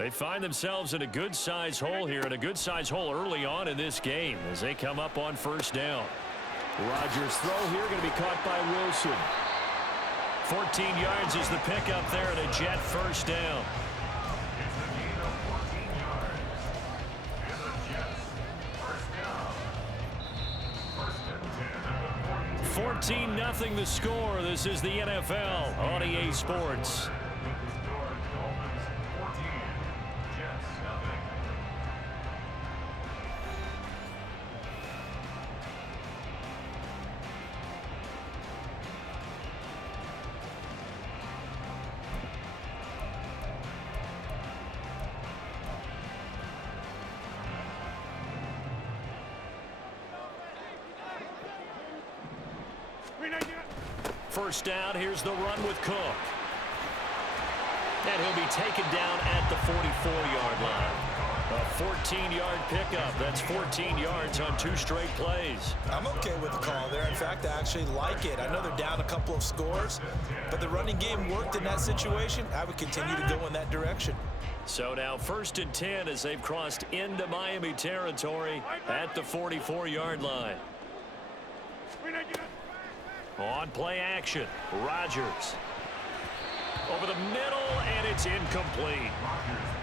They find themselves in a good-sized hole here, and a good-sized hole early on in this game as they come up on first down. Rodgers' throw here going to be caught by Wilson. 14 yards is the pickup there, and a Jet first down. 14-0 the score. This is the NFL on EA Sports. First down, here's the run with Cook. And he'll be taken down at the 44-yard line. A 14-yard pickup. That's 14 yards on 2 straight plays. I'm okay with the call there. In fact, I actually like it. I know they're down a couple of scores, but the running game worked in that situation. I would continue to go in that direction. So now 1st and 10 as they've crossed into Miami territory at the 44-yard line. On play action, Rodgers. Over the middle, and it's incomplete.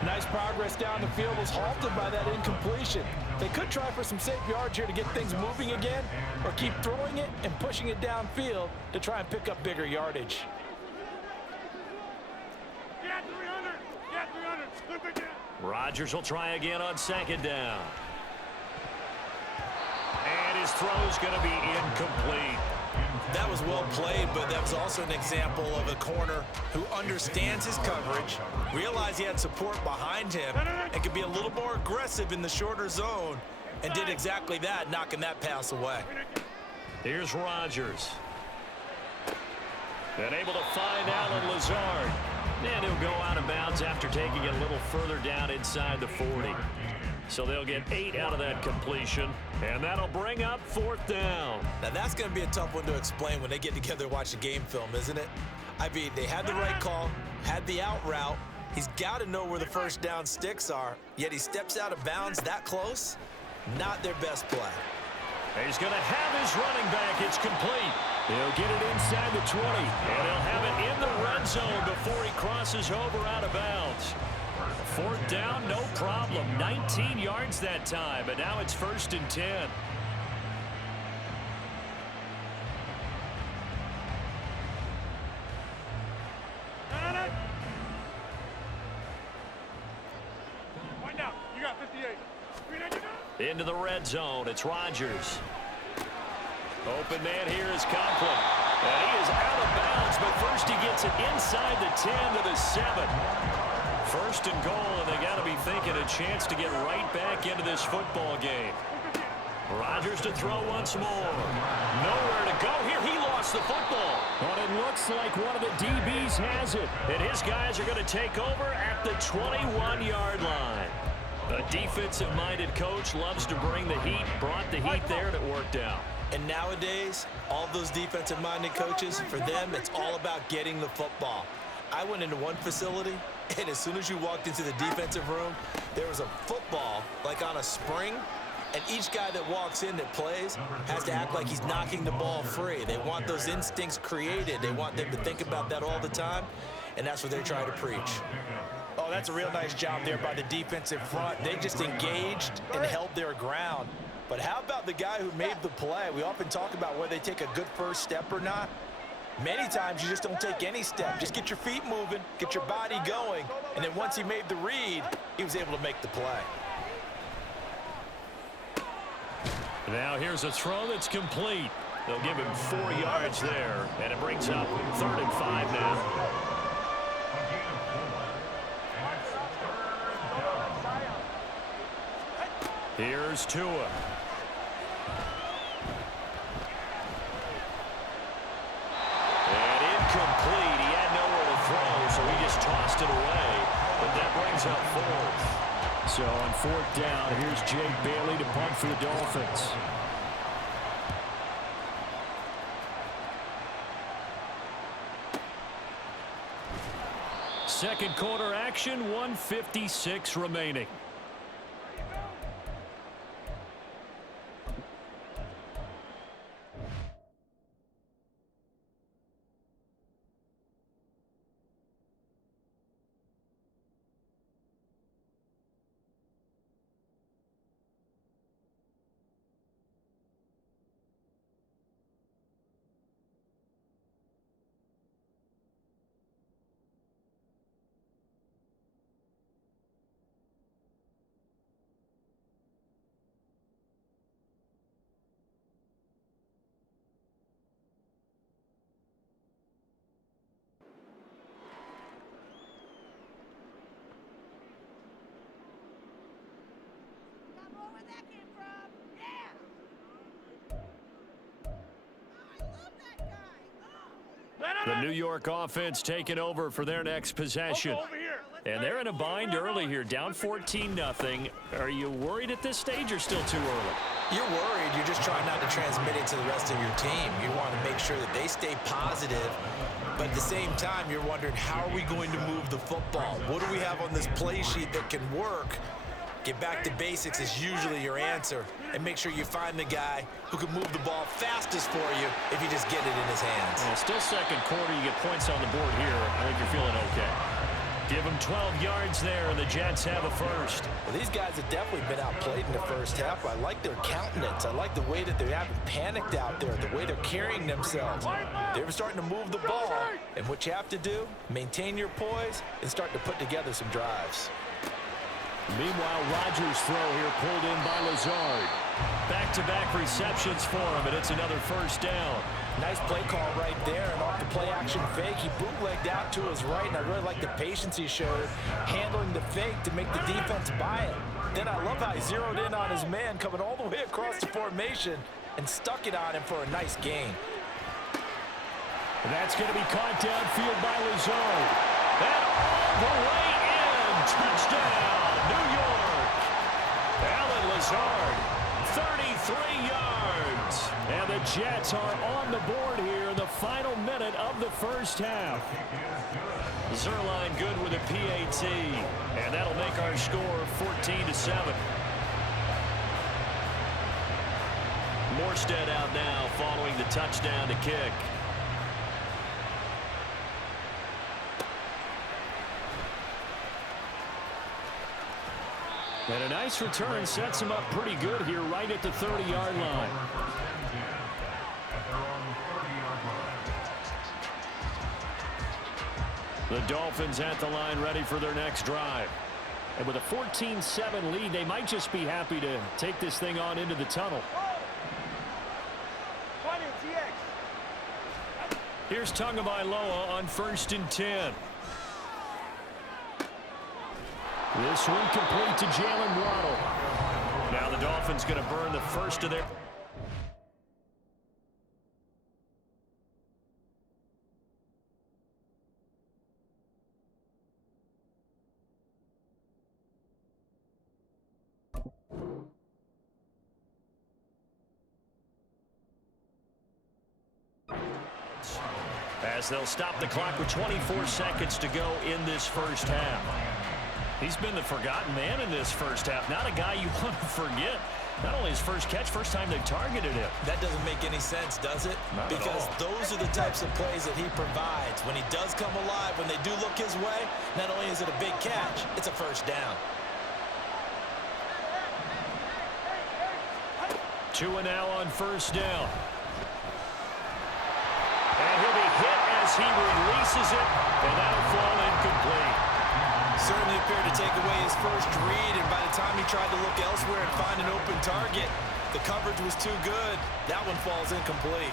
Nice progress down the field was halted by that incompletion. They could try for some safe yards here to get things moving again, or keep throwing it and pushing it downfield to try and pick up bigger yardage. Rodgers will try again on 2nd down. And his throw's going to be incomplete. That was well played, but that was also an example of a corner who understands his coverage, realized he had support behind him, and could be a little more aggressive in the shorter zone, and did exactly that, knocking that pass away. Here's Rodgers. And able to find Allen Lazard. And he'll go out of bounds after taking it a little further down inside the 40. So they'll get 8 out of that completion, and that'll bring up 4th down. Now that's going to be a tough one to explain when they get together and watch the game film, isn't it? I mean, they had the right call, had the out route. He's got to know where the first down sticks are, yet he steps out of bounds that close. Not their best play. He's going to have his running back. It's complete. He'll get it inside the 20, and he'll have it in the red zone before he crosses over out of bounds. 4th down, no problem. 19 yards that time, but now it's 1st and 10. You got 58. Into the red zone, it's Rodgers. Open man here is Conklin. And he is out of bounds, but first he gets it inside the 10 to the 7. 1st and goal, and they got to be thinking a chance to get right back into this football game. Rodgers to throw once more. Nowhere to go here. He lost the football. But it looks like one of the DBs has it. And his guys are going to take over at the 21-yard line. A defensive-minded coach loves to bring the heat. Brought the heat there, and it worked out. And nowadays, all those defensive-minded coaches, for them, it's all about getting the football. I went into one facility, and as soon as you walked into the defensive room, there was a football, like on a spring, and each guy that walks in that plays has to act like he's knocking the ball free. They want those instincts created. They want them to think about that all the time, and that's what they're trying to preach. Oh, that's a real nice job there by the defensive front. They just engaged and held their ground. But how about the guy who made the play? We often talk about whether they take a good first step or not. Many times you just don't take any step. Just get your feet moving, get your body going, and then once he made the read, he was able to make the play. Now here's a throw that's complete. They'll give him 4 yards there, and it brings up 3rd and 5 now. Here's Tua. Complete. He had nowhere to throw, so he just tossed it away. But that brings up 4th. So on 4th down, here's Jake Bailey to punt for the Dolphins. second quarter action, 1:56 remaining. The New York offense taking over for their next possession. And they're in a bind early here, down 14-0. Are you worried at this stage or still too early? You're worried. You're just trying not to transmit it to the rest of your team. You want to make sure that they stay positive. But at the same time, you're wondering, how are we going to move the football? What do we have on this play sheet that can work? Get back to basics is usually your answer. And make sure you find the guy who can move the ball fastest for you if you just get it in his hands. Yeah, still second quarter. You get points on the board here. I think you're feeling okay. Give them 12 yards there, and the Jets have a first. Well, these guys have definitely been outplayed in the first half. I like their countenance. I like the way that they haven't panicked out there, the way they're carrying themselves. They're starting to move the ball. And what you have to do, maintain your poise and start to put together some drives. Meanwhile, Rodgers' throw here pulled in by Lazard. Back-to-back receptions for him, and it's another first down. Nice play call right there, and off the play-action fake, he bootlegged out to his right, and I really like the patience he showed, handling the fake to make the defense buy it. Then I love how he zeroed in on his man, coming all the way across the formation, and stuck it on him for a nice gain. That's going to be caught downfield by Lazard. And all the way in. Touchdown, New York. Alan Lazard, 33 yards. And the Jets are on the board here in the final minute of the first half. Zerline good with a PAT. And that'll make our score 14-7. Morstead out now following the touchdown to kick. And a nice return sets him up pretty good here right at the 30-yard line. The Dolphins at the line ready for their next drive. And with a 14-7 lead, they might just be happy to take this thing on into the tunnel. Here's Tagovailoa on 1st and 10. This one complete to Jalen Waddle. Now the Dolphins going to burn the first of their... As they'll stop the clock with 24 seconds to go in this first half. He's been the forgotten man in this first half. Not a guy you want to forget. Not only his first catch, first time they've targeted him. That doesn't make any sense, does it? Not because at all. Those are the types of plays that he provides. When he does come alive, when they do look his way, not only is it a big catch, it's a first down. Tua now on 1st down. And he'll be hit as he releases it, and that'll fall incomplete. Certainly appeared to take away his first read, and by the time he tried to look elsewhere and find an open target, the coverage was too good. That one falls incomplete.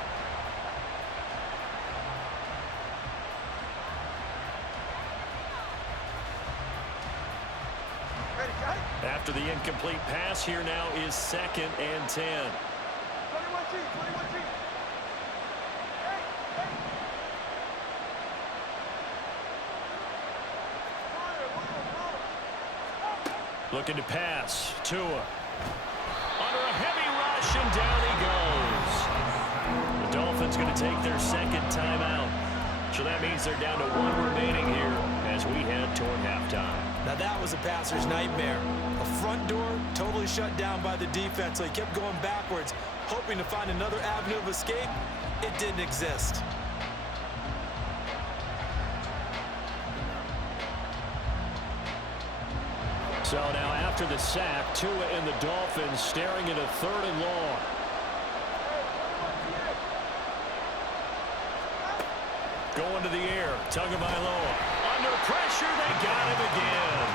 After the incomplete pass, here now is 2nd and 10. 21 team. Looking to pass. Tua. Under a heavy rush, and down he goes. The Dolphins going to take their second timeout. So that means they're down to 1 remaining here as we head toward halftime. Now that was a passer's nightmare. A front door totally shut down by the defense, so he kept going backwards, hoping to find another avenue of escape. It didn't exist. So now after the sack, Tua and the Dolphins staring at a 3rd and long. Going to the air, Tagovailoa. Under pressure, they got him again.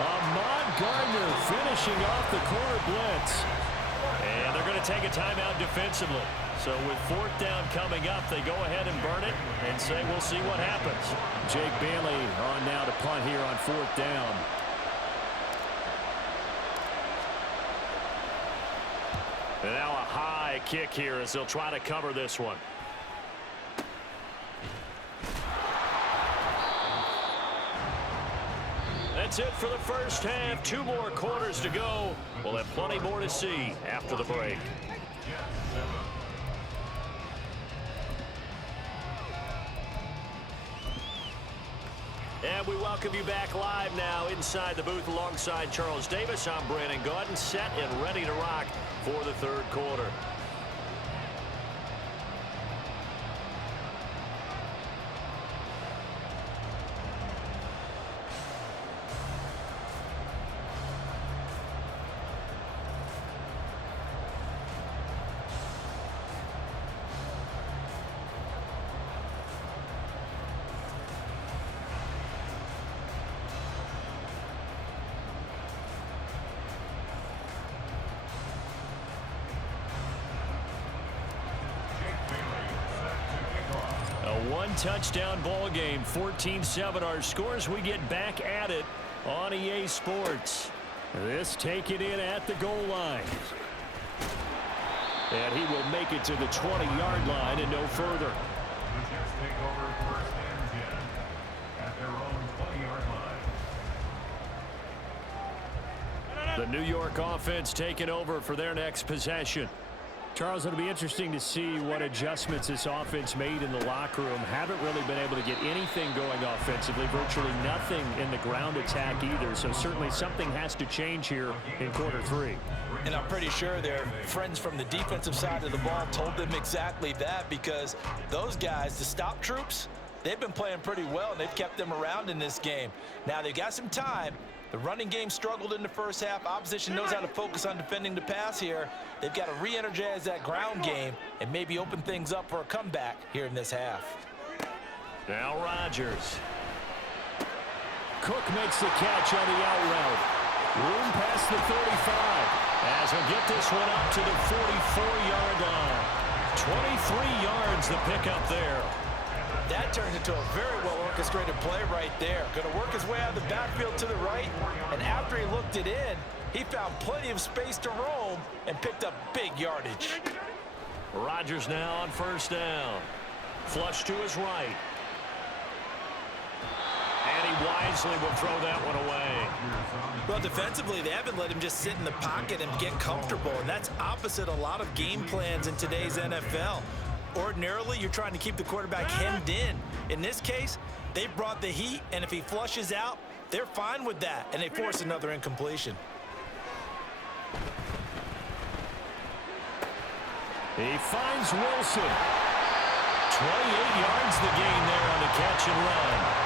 Ahmad Gardner finishing off the corner blitz. And they're going to take a timeout defensively. So with 4th down coming up, they go ahead and burn it and say we'll see what happens. Jake Bailey on now to punt here on 4th down. And now a high kick here as they'll try to cover this one. That's it for the first half. 2 more quarters to go. We'll have plenty more to see after the break. And we welcome you back live now inside the booth alongside Charles Davis. I'm Brandon Gaudin, set and ready to rock for the 3rd quarter. One-touchdown ball game, 14-7 our scores. We get back at it on EA Sports. This taken in at the goal line. And he will make it to the 20-yard line and no further. The Jets take over 1st and 10 at their own 20-yard line. The New York offense taking over for their next possession. Charles, it'll be interesting to see what adjustments this offense made in the locker room. Haven't really been able to get anything going offensively, virtually nothing in the ground attack either. So certainly something has to change here in quarter 3. And I'm pretty sure their friends from the defensive side of the ball told them exactly that, because those guys, the stop troops, they've been playing pretty well, and they've kept them around in this game. Now they've got some time. The running game struggled in the first half. Opposition knows how to focus on defending the pass here. They've got to re-energize that ground game and maybe open things up for a comeback here in this half. Now Rodgers. Cook makes the catch on the out route. Room past the 35 as he'll get this one up to the 44-yard line. 23 yards the pickup there. That turns into a very well-orchestrated play right there. Going to work his way out of the backfield to the right, and after he looked it in, he found plenty of space to roam and picked up big yardage. Rodgers now on 1st down. Flush to his right. And he wisely will throw that one away. Well, defensively, they haven't let him just sit in the pocket and get comfortable, and that's opposite a lot of game plans in today's NFL. Ordinarily, you're trying to keep the quarterback hemmed in. In this case, they brought the heat, and if he flushes out, they're fine with that, and they force another incompletion. He finds Wilson. 28 yards the gain there on the catch and run.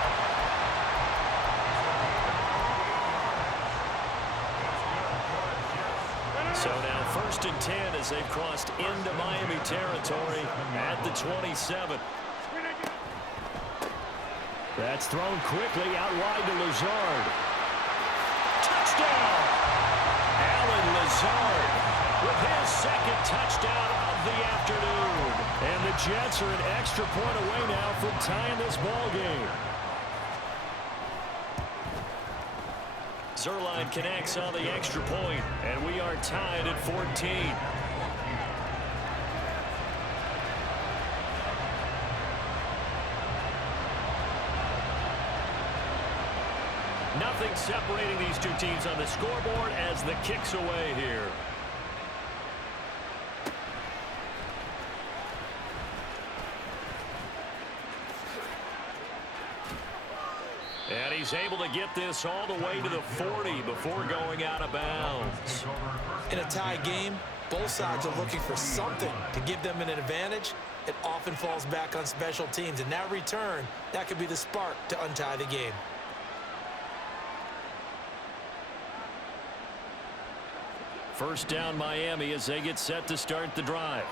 So now 1st and 10 as they've crossed into Miami territory at the 27. That's thrown quickly out wide to Lazard. Touchdown! Alan Lazard with his 2nd touchdown of the afternoon. And the Jets are an extra point away now from tying this ball game. Zerline connects on the extra point, and we are tied at 14. Nothing separating these two teams on the scoreboard as the kick's away here. he's able to get this all the way to the 40 before going out of bounds. In a tie game, both sides are looking for something to give them an advantage. It often falls back on special teams, and that return, that could be the spark to untie the game. First down Miami as they get set to start the drive.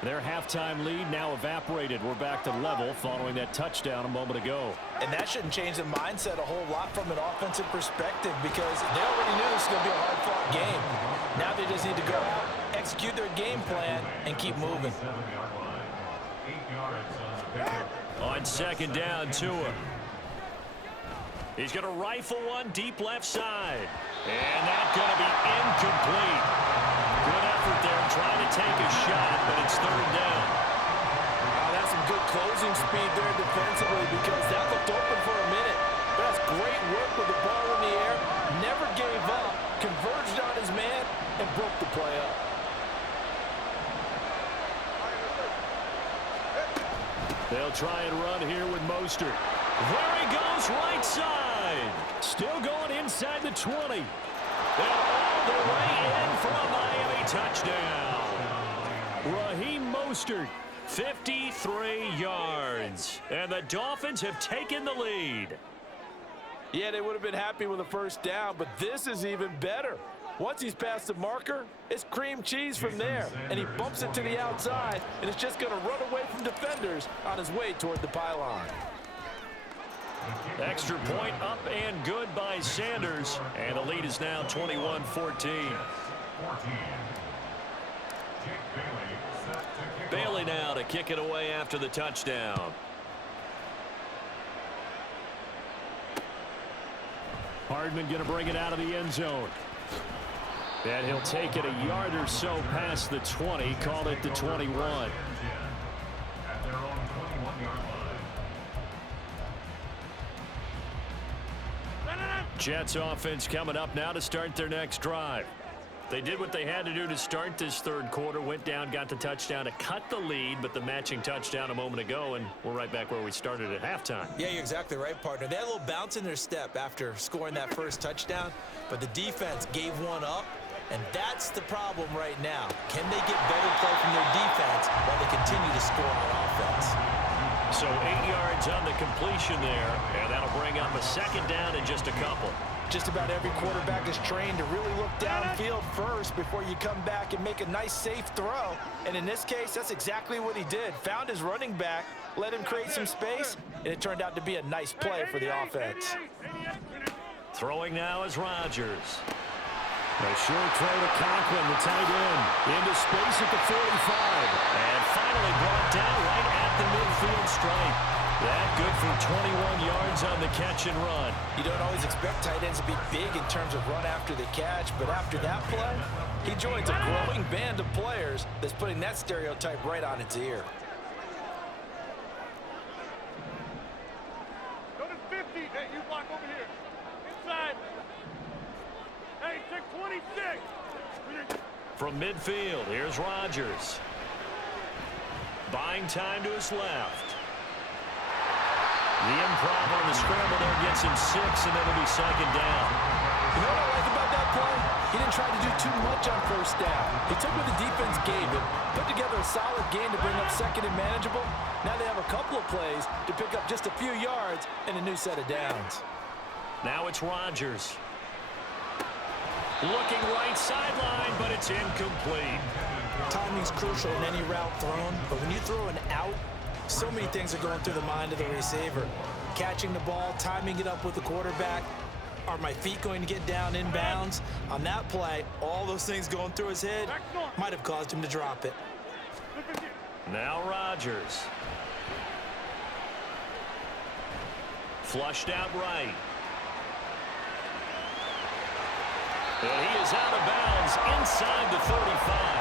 Their halftime lead now evaporated. We're back to level following that touchdown a moment ago. And that shouldn't change the mindset a whole lot from an offensive perspective because they already knew this was going to be a hard-fought game. Now they just need to go out, execute their game plan, and keep moving. On second down, Tua. He's going to rifle one deep left side. And that's going to be incomplete. Good effort there trying to take a shot, but it's third down. That's some good closing speed there defensively because that looked open for a minute. But that's great work with the ball in the air. Never gave up, converged on his man, and broke the play up. They'll try and run here with Mostert. There he goes, right side. Still going inside the 20. And all the way in for a Miami touchdown. Raheem Mostert, 53 yards. And the Dolphins have taken the lead. Yeah, they would have been happy with a first down, but this is even better. Once he's past the marker, it's cream cheese from there. And he bumps it to the outside, and it's just going to run away from defenders on his way toward the pylon. Extra point up and good by Sanders. And the lead is now 21-14. Bailey now to kick it away after the touchdown. Hardman going to bring it out of the end zone. And he'll take it a yard or so past the 20. Call it the 21. Jets offense coming up now to start their next drive. They did what they had to do to start this third quarter. Went down, got the touchdown to cut the lead, but the matching touchdown a moment ago, and we're right back where we started at halftime. Yeah, you're exactly right, partner. They had a little bounce in their step after scoring that first touchdown, but the defense gave one up, and that's the problem right now. Can they get better play from their defense while they continue to score on offense? So 8 yards on the completion there, and that'll bring up a second down in just a couple. Just about every quarterback is trained to really look downfield first before you come back and make a nice, safe throw. And in this case, that's exactly what he did. Found his running back, let him create some space, and it turned out to be a nice play for the offense. Throwing now is Rodgers. A short throw to Conklin, the tight end, into space at the 45. And finally brought down right at the midfield stripe. That good for 21 yards on the catch and run. You don't always expect tight ends to be big in terms of run after the catch, but after that play, he joins a growing band of players that's putting that stereotype right on its ear. Go to 50. Hey, you block over here. Inside. Hey, check 26. From midfield, here's Rodgers. Buying time to his left. The improv on the scramble there gets him 6, and then it'll be second down. You know what I like about that play? He didn't try to do too much on first down. He took what the defense gave him, put together a solid game to bring up second and manageable. Now they have a couple of plays to pick up just a few yards and a new set of downs. Now it's Rodgers. Looking right sideline, but it's incomplete. Timing's crucial in any route thrown, but when you throw an out, so many things are going through the mind of the receiver. Catching the ball, timing it up with the quarterback. Are my feet going to get down in bounds? On that play, all those things going through his head might have caused him to drop it. Now Rodgers. Flushed out right. And he is out of bounds inside the 35.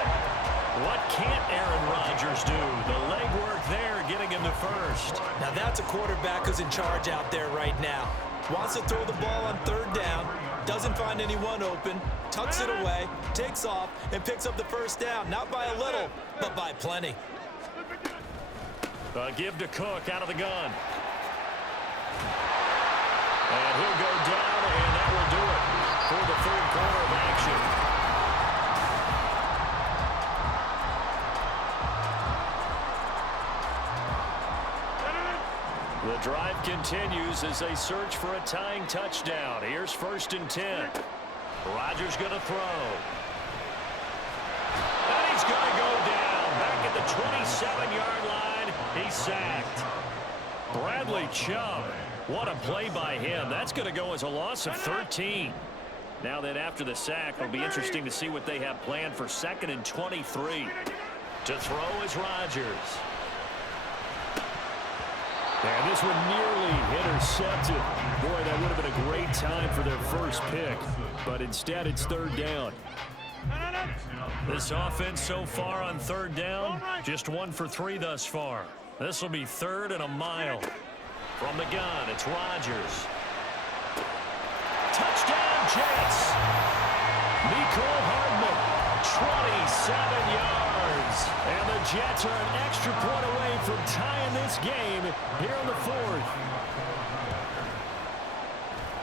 What can't Aaron Rodgers do? The legwork there getting him to first. Now that's a quarterback who's in charge out there right now. Wants to throw the ball on third down, doesn't find anyone open, tucks it away, takes off, and picks up the first down. Not by a little, but by plenty. Give to Cook out of the gun. And he'll go down, and that will do it for the third quarter of action. The drive continues as they search for a tying touchdown. Here's 1st and 10. Rodgers going to throw. And he's going to go down. Back at the 27-yard line. He's sacked. Bradley Chubb. What a play by him. That's going to go as a loss of 13. Now then, after the sack, it'll be interesting to see what they have planned for 2nd and 23. To throw is Rodgers. And this one nearly intercepted. Boy, that would have been a great time for their first pick. But instead, it's 3rd down. This offense so far on 3rd down, just 1 for 3 thus far. This will be 3rd and a mile. From the gun, it's Rodgers. Touchdown, Jets. Mecole Hardman, 27 yards. And the Jets are an extra point away from tying this game here in the 4th.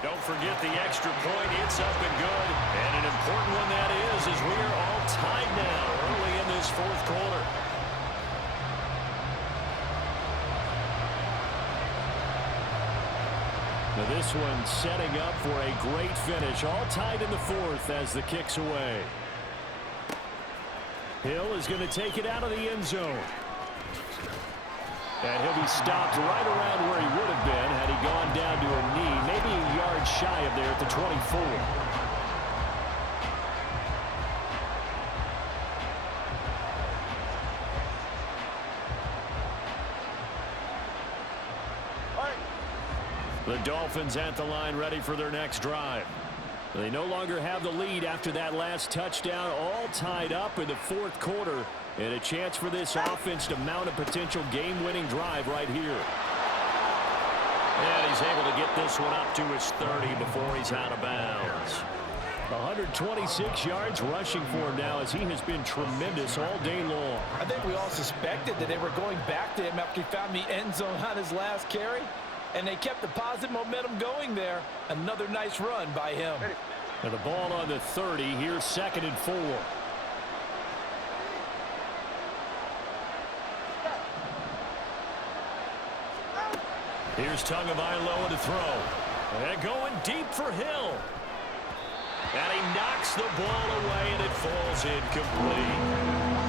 Don't forget the extra point. It's up and good. And an important one that is, as we are all tied now early in this 4th quarter. Now this one setting up for a great finish. All tied in the 4th as the kick's away. Hill is going to take it out of the end zone. And he'll be stopped right around where he would have been had he gone down to a knee, maybe a yard shy of there at the 24. The Dolphins at the line ready for their next drive. They no longer have the lead after that last touchdown, all tied up in the 4th quarter, and a chance for this offense to mount a potential game-winning drive right here. And he's able to get this one up to his 30 before he's out of bounds. 126 yards rushing for him now as he has been tremendous all day long. I think we all suspected that they were going back to him after he found the end zone on his last carry. And they kept the positive momentum going there. Another nice run by him. And the ball on the 30. Here's 2nd and 4. Here's Tagovailoa to throw. And going deep for Hill. And he knocks the ball away, and it falls incomplete.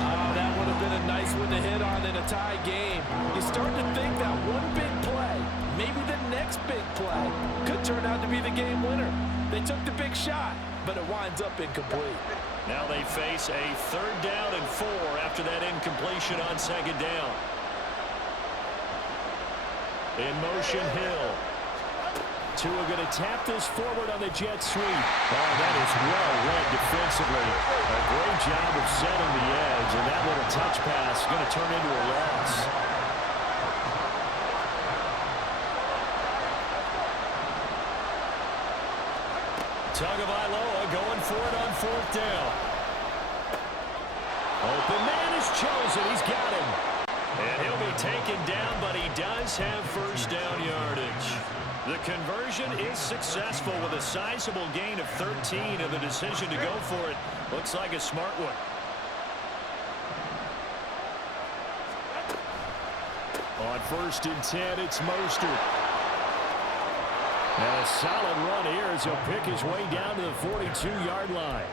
Oh, that would have been a nice one to hit on in a tie game. You start to think that one big play, maybe the next big play, could turn out to be the game winner. They took the big shot, but it winds up incomplete. Now they face a 3rd down and 4 after that incompletion on 2nd down. In motion, Hill. Tua going to tap this forward on the jet sweep. Oh, that is well read defensively. A great job of setting the edge, and that little touch pass is going to turn into a loss. Tagovailoa going for it on 4th down. Open man is chosen. He's got him. And he'll be taken down, but he does have 1st down yardage. The conversion is successful with a sizable gain of 13, and the decision to go for it looks like a smart one. On 1st and 10, it's Mostert. And a solid run here as he'll pick his way down to the 42-yard line.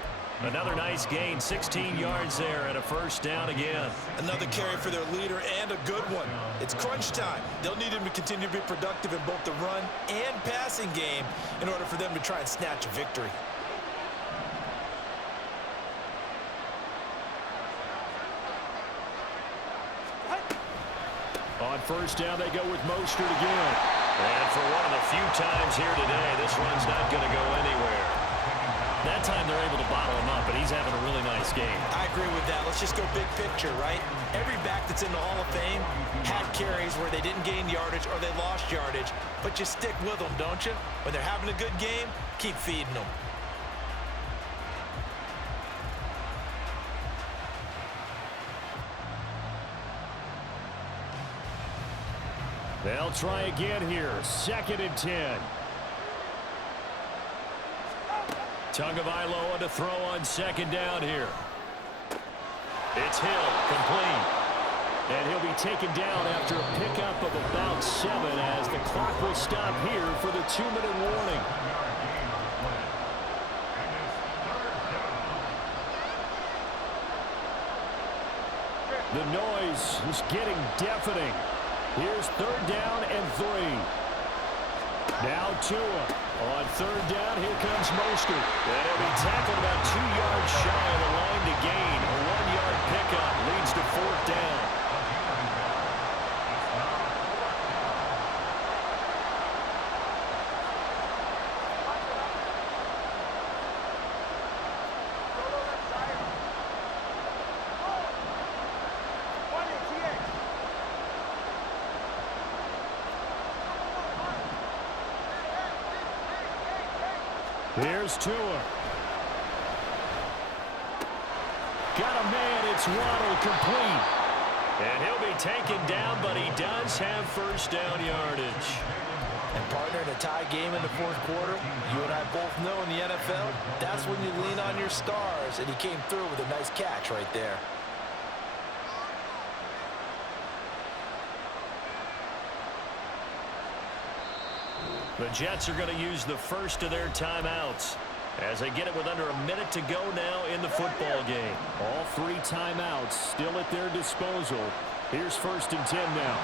Another nice gain, 16 yards there, and a 1st down again. Another carry for their leader, and a good one. It's crunch time. They'll need him to continue to be productive in both the run and passing game in order for them to try and snatch a victory. On 1st down, they go with Mostert again. And for one of the few times here today, this run's not going to go anywhere. That time they're able to bottle him up, and he's having a really nice game. I agree with that. Let's just go big picture, right? Every back that's in the Hall of Fame had carries where they didn't gain yardage or they lost yardage, but you stick with them, don't you? When they're having a good game, keep feeding them. They'll try again here. 2nd and 10. Tagovailoa to throw on second down here. It's Hill, complete. And he'll be taken down after a pickup of about 7 as the clock will stop here for the 2-minute warning. The noise is getting deafening. Here's 3rd down and 3. Now Tua. On 3rd down, here comes Mostert. And he'll be tackled about 2 yards shy of the line to gain. A 1-yard pickup leads to 4th down. Here's Tua. Got a man, it's Waddle, complete. And he'll be taken down, but he does have 1st down yardage. And partner, in a tie game in the 4th quarter, you and I both know in the NFL, that's when you lean on your stars, and he came through with a nice catch right there. The Jets are going to use the first of their timeouts as they get it with under a minute to go now in the football game. All 3 timeouts still at their disposal. Here's 1st and 10 now.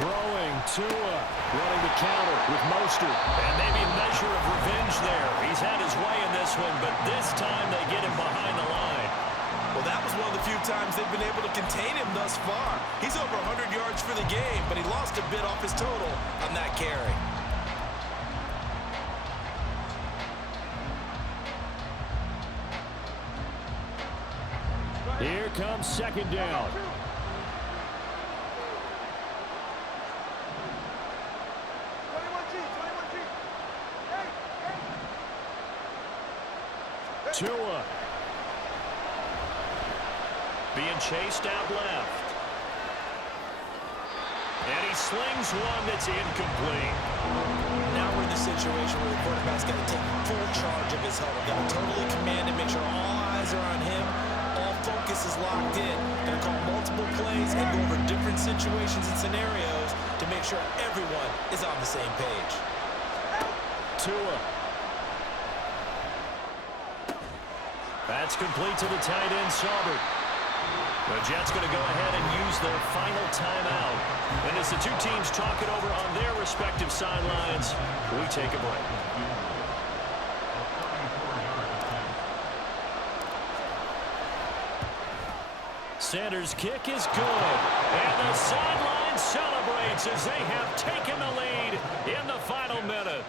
Throwing, Tua, running the counter with Mostert. And maybe a measure of revenge there. He's had his way in this one, but this time they get him behind the line. Well, that was one of the few times they've been able to contain him thus far. He's over 100 yards for the game, but he lost a bit off his total on that carry. Here comes 2nd down. Tua. Being chased out left. And he slings one that's incomplete. Now we're in the situation where the quarterback's got to take full charge of his huddle. Got to totally command and make sure all eyes are on him. All focus is locked in. Going to call multiple plays and go over different situations and scenarios to make sure everyone is on the same page. Tua. That's complete to the tight end, Saubert. The Jets going to go ahead and use their final timeout. And as the 2 teams talk it over on their respective sidelines, we take a break. Sanders' kick is good. And the sideline celebrates as they have taken the lead in the final minute.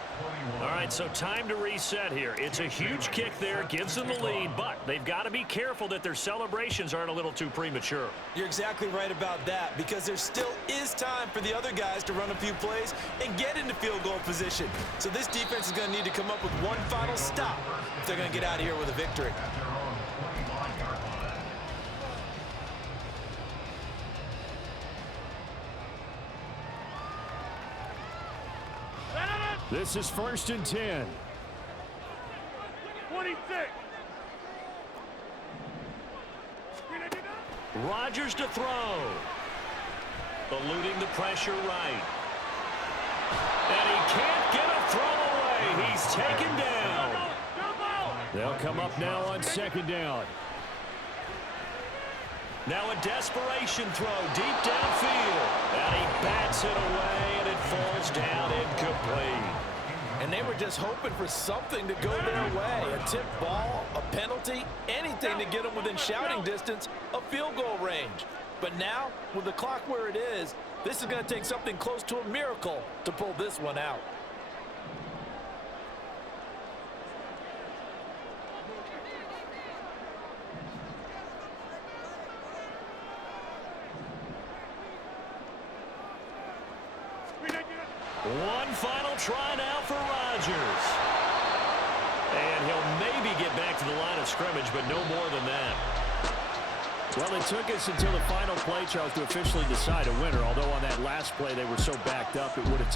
All right, so time to reset here. It's a huge kick there, gives them the lead, but they've got to be careful that their celebrations aren't a little too premature. You're exactly right about that, because there still is time for the other guys to run a few plays and get into field goal position. So this defense is going to need to come up with one final stop if they're going to get out of here with a victory. This is 1st and 10. 26. Rodgers to throw. Eluding the pressure right. And he can't get a throw away. He's taken down. They'll come up now on 2nd down. Now a desperation throw deep downfield. And he bats it away, and it falls down incomplete. And they were just hoping for something to go their way. A tip ball, a penalty, anything to get them within shouting distance of field goal range. But now, with the clock where it is, this is going to take something close to a miracle to pull this one out. One final try now for Rodgers. And he'll maybe get back to the line of scrimmage, but no more than that. Well, it took us until the final play, Charles, to officially decide a winner, although on that last play they were so backed up it would have taken